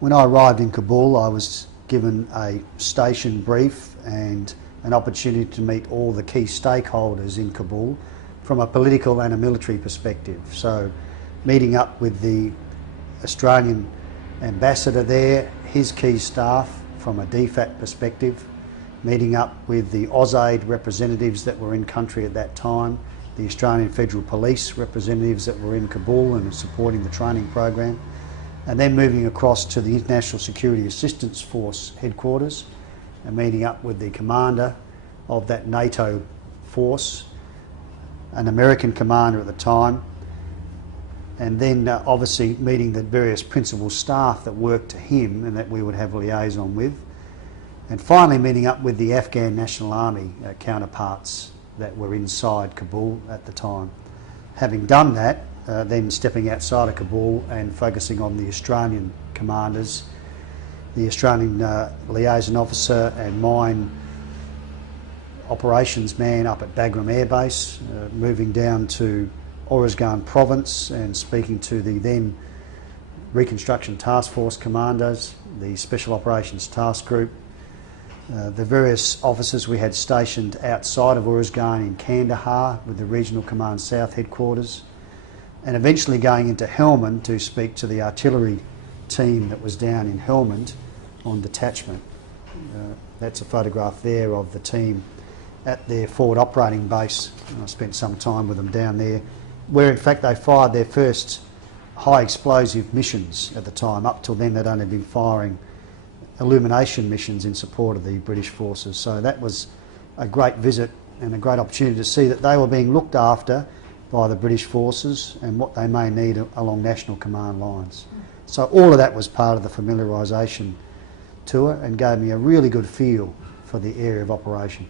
When I arrived in Kabul, I was given a station brief and an opportunity to meet all the key stakeholders in Kabul from a political and a military perspective. So meeting up with the Australian ambassador there, his key staff from a DFAT perspective, meeting up with the AusAid representatives that were in country at that time, the Australian Federal Police representatives that were in Kabul and supporting the training program, and then moving across to the International Security Assistance Force headquarters and meeting up with the commander of that NATO force, an American commander at the time, and then obviously meeting the various principal staff that worked to him and that we would have liaison with, and finally meeting up with the Afghan National Army counterparts that were inside Kabul at the time. Having done that, then stepping outside of Kabul and focusing on the Australian commanders, the Australian liaison officer and mine operations man up at Bagram Air Base, moving down to Oruzgan province and speaking to the then Reconstruction Task Force commanders, the Special Operations Task Group, the various officers we had stationed outside of Oruzgan in Kandahar with the Regional Command South headquarters, and eventually going into Helmand to speak to the artillery team that was down in Helmand on detachment. That's a photograph there of the team at their forward operating base. I spent some time with them down there, where in fact they fired their first high explosive missions at the time. Up till then they'd only been firing illumination missions in support of the British forces. So that was a great visit and a great opportunity to see that they were being looked after by the British forces and what they may need along national command lines. So all of that was part of the familiarisation tour and gave me a really good feel for the area of operation.